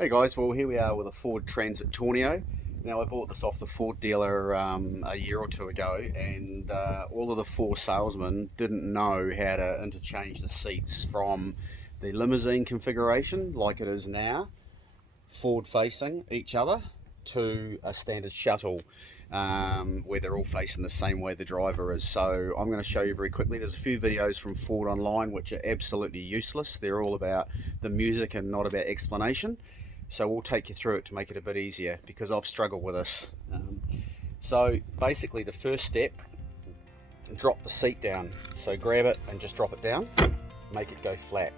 Hey guys, well here we are with a FORD Transit Tourneo. Now I bought this off the Ford dealer a year or two ago, and all of the four salesmen didn't know how to interchange the seats from the limousine configuration like it is now, forward facing each other, to a standard shuttle where they're all facing the same way the driver is. So I'm going to show you very quickly. There's a few videos from Ford online which are absolutely useless. They're all about the music and not about explanation. So we'll take you through it to make it a bit easier, because I've struggled with this. So basically the first step, drop the seat down. So grab it and just drop it down, make it go flat.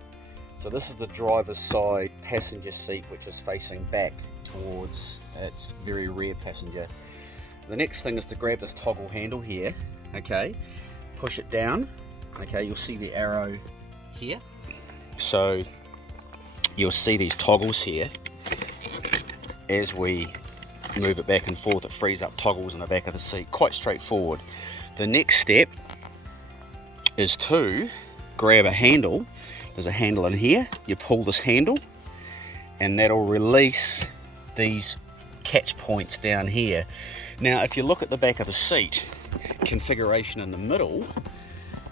So this is the driver's side passenger seat, which is facing back towards its very rear passenger. The next thing is to grab this toggle handle here, okay, push it down, okay, you'll see the arrow here. So you'll see these toggles here. As we move it back and forth, it frees up toggles in the back of the seat. Quite straightforward. The next step is to grab a handle. There's a handle in here. You pull this handle and that'll release these catch points down here. Now if you look at the back of the seat configuration in the middle,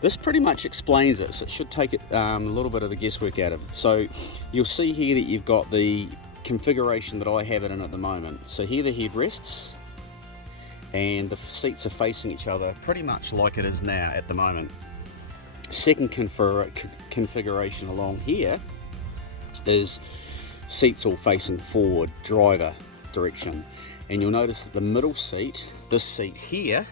this pretty much explains it, so it should take it a little bit of the guesswork out of it. So you'll see here that you've got the configuration that I have it in at the moment. So here the headrests and the seats are facing each other pretty much like it is now at the moment. Second configuration along here is seats all facing forward, driver direction, and you'll notice that the middle seat, this seat here,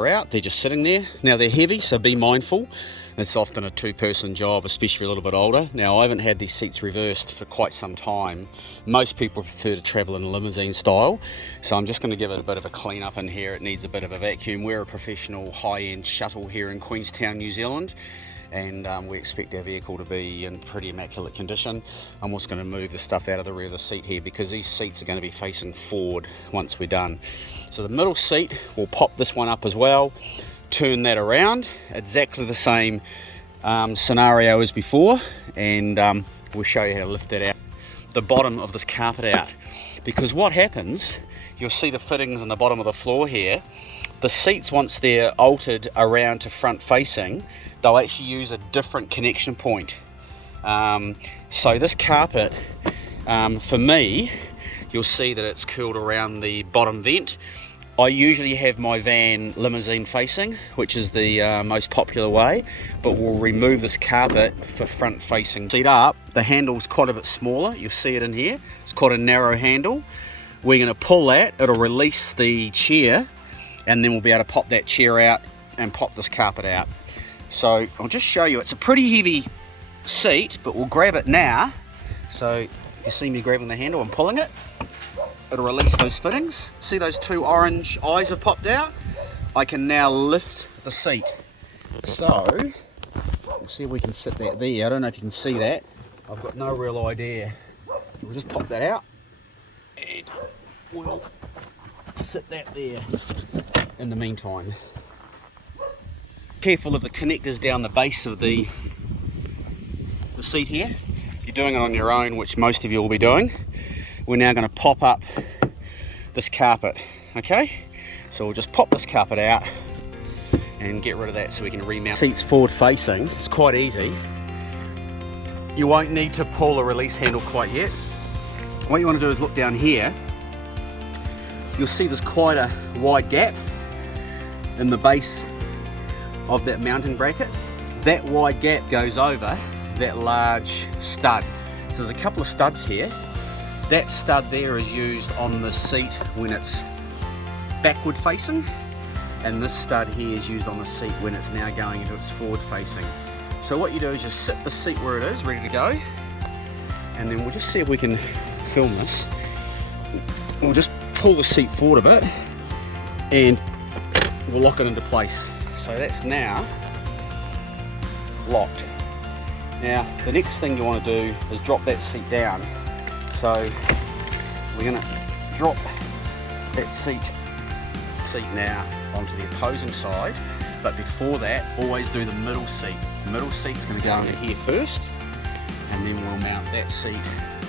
are out. They're just sitting there. Now they're heavy, so be mindful. It's often a two-person job, especially a little bit older. Now I haven't had these seats reversed for quite some time. Most people prefer to travel in a limousine style, so I'm just going to give it a bit of a clean up in here. It needs a bit of a vacuum. We're a professional high-end shuttle here in Queenstown, New Zealand, and we expect our vehicle to be in pretty immaculate condition. I'm also going to move the stuff out of the rear of the seat here, because these seats are going to be facing forward once we're done. So the middle seat, we'll pop this one up as well, turn that around, exactly the same scenario as before, and we'll show you how to lift that out, the bottom of this carpet out. Because what happens, you'll see the fittings on the bottom of the floor here. The seats, once they're altered around to front facing, they'll actually use a different connection point. So this carpet, for me, you'll see that it's curled around the bottom vent. I usually have my van limousine facing, which is the most popular way, but we'll remove this carpet for front facing. Seat up, the handle's quite a bit smaller. You'll see it in here. It's quite a narrow handle. We're going to pull that, it'll release the chair, and then we'll be able to pop that chair out and pop this carpet out. So I'll just show you, it's a pretty heavy seat, but we'll grab it now. So if you see me grabbing the handle and pulling it, it'll release those fittings. See those two orange eyes have popped out? I can now lift the seat. So we'll see if we can sit that there. I don't know if you can see that. I've got no real idea. We'll just pop that out and we'll sit that there in the meantime. Careful of the connectors down the base of the seat here. If you're doing it on your own, which most of you will be doing, we're now going to pop up this carpet, okay? So we'll just pop this carpet out and get rid of that so we can remount. Seats forward facing, it's quite easy. You won't need to pull the release handle quite yet. What you want to do is look down here. You'll see there's quite a wide gap in the base of that mounting bracket. That wide gap goes over that large stud. So there's a couple of studs here. That stud there is used on the seat when it's backward facing, and this stud here is used on the seat when it's now going into its forward facing. So what you do is just sit the seat where it is, ready to go, and then we'll just see if we can film this. We'll just pull the seat forward a bit and we'll lock it into place. So that's now locked. Now the next thing you want to do is drop that seat down. So we're going to drop that seat now onto the opposing side, but before that always do the middle seat. The middle seat's going to go into here first, and then we'll mount that seat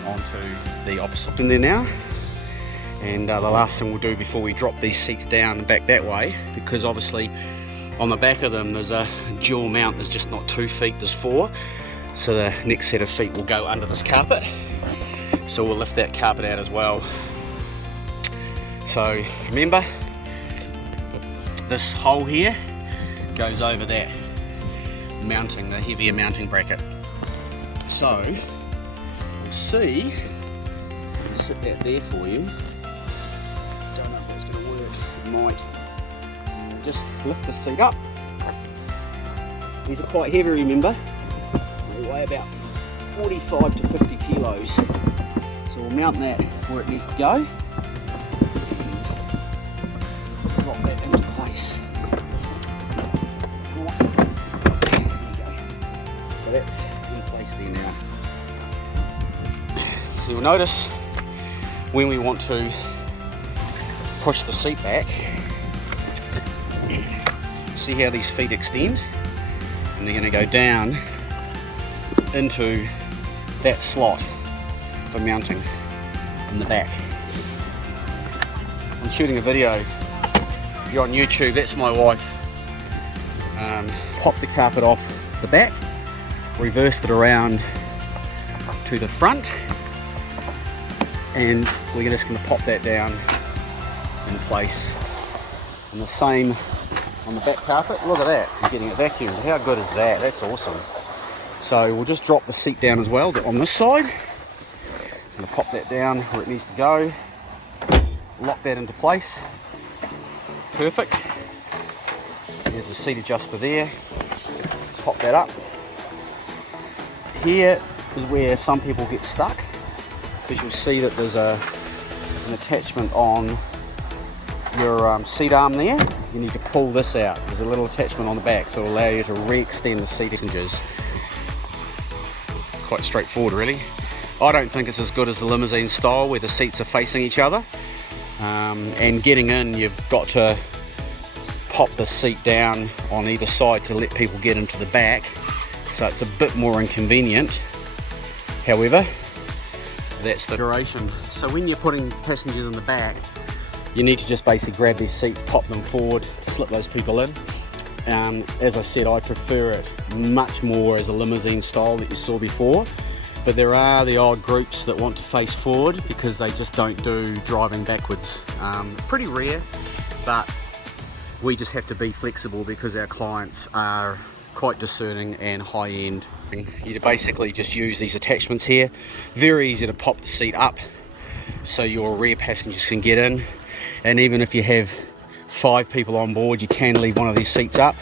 onto the opposite in there now. And the last thing we'll do before we drop these seats down and back that way, because obviously on the back of them there's a dual mount, there's just not 2 feet, there's 4. So the next set of feet will go under this carpet. So we'll lift that carpet out as well. So remember, this hole here goes over that mounting, the heavier mounting bracket. So we'll see, I'll sit that there for you. Don't know if that's going to work, it might. Just lift the seat up. These are quite heavy, remember. They weigh about 45 to 50 kilos. So we'll mount that where it needs to go. And drop that into place. There you go. So that's in place there now. So you'll notice when we want to push the seat back, see how these feet extend, and they're going to go down into that slot for mounting in the back. I'm shooting a video. If you're on YouTube, that's my wife. Pop the carpet off the back, reversed it around to the front, and we're just going to pop that down in place. And the same on the back carpet. Look at that, you're getting it vacuumed. How good is that? That's awesome. So we'll just drop the seat down as well on this side. Just going to pop that down where it needs to go. Lock that into place. Perfect. There's the seat adjuster there. Pop that up. Here is where some people get stuck, because you'll see that there's an attachment on your seat arm there. You need to pull this out. There's a little attachment on the back, so it'll allow you to re-extend the seat passengers. Quite straightforward, really. I don't think it's as good as the limousine style where the seats are facing each other. And getting in, you've got to pop the seat down on either side to let people get into the back. So it's a bit more inconvenient. However, that's the duration. So when you're putting passengers in the back, you need to just basically grab these seats, pop them forward to slip those people in. As I said, I prefer it much more as a limousine style that you saw before, but there are the odd groups that want to face forward because they just don't do driving backwards. It's pretty rare, but we just have to be flexible because our clients are quite discerning and high-end. You basically just use these attachments here. Very easy to pop the seat up so your rear passengers can get in. And even if you have 5 people on board, you can leave one of these seats up,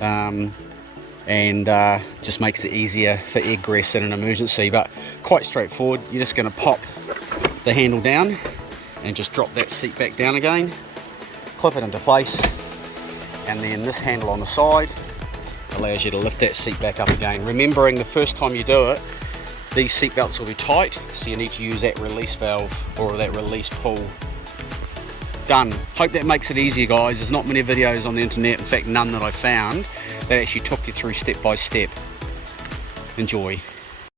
and just makes it easier for egress in an emergency. But quite straightforward. You're just going to pop the handle down and just drop that seat back down again, clip it into place, and then this handle on the side allows you to lift that seat back up again. Remembering the first time you do it, these seat belts will be tight, so you need to use that release valve or that release pull. Done. Hope that makes it easier, guys. There's not many videos on the internet, in fact none that I found, that actually took you through step by step. Enjoy.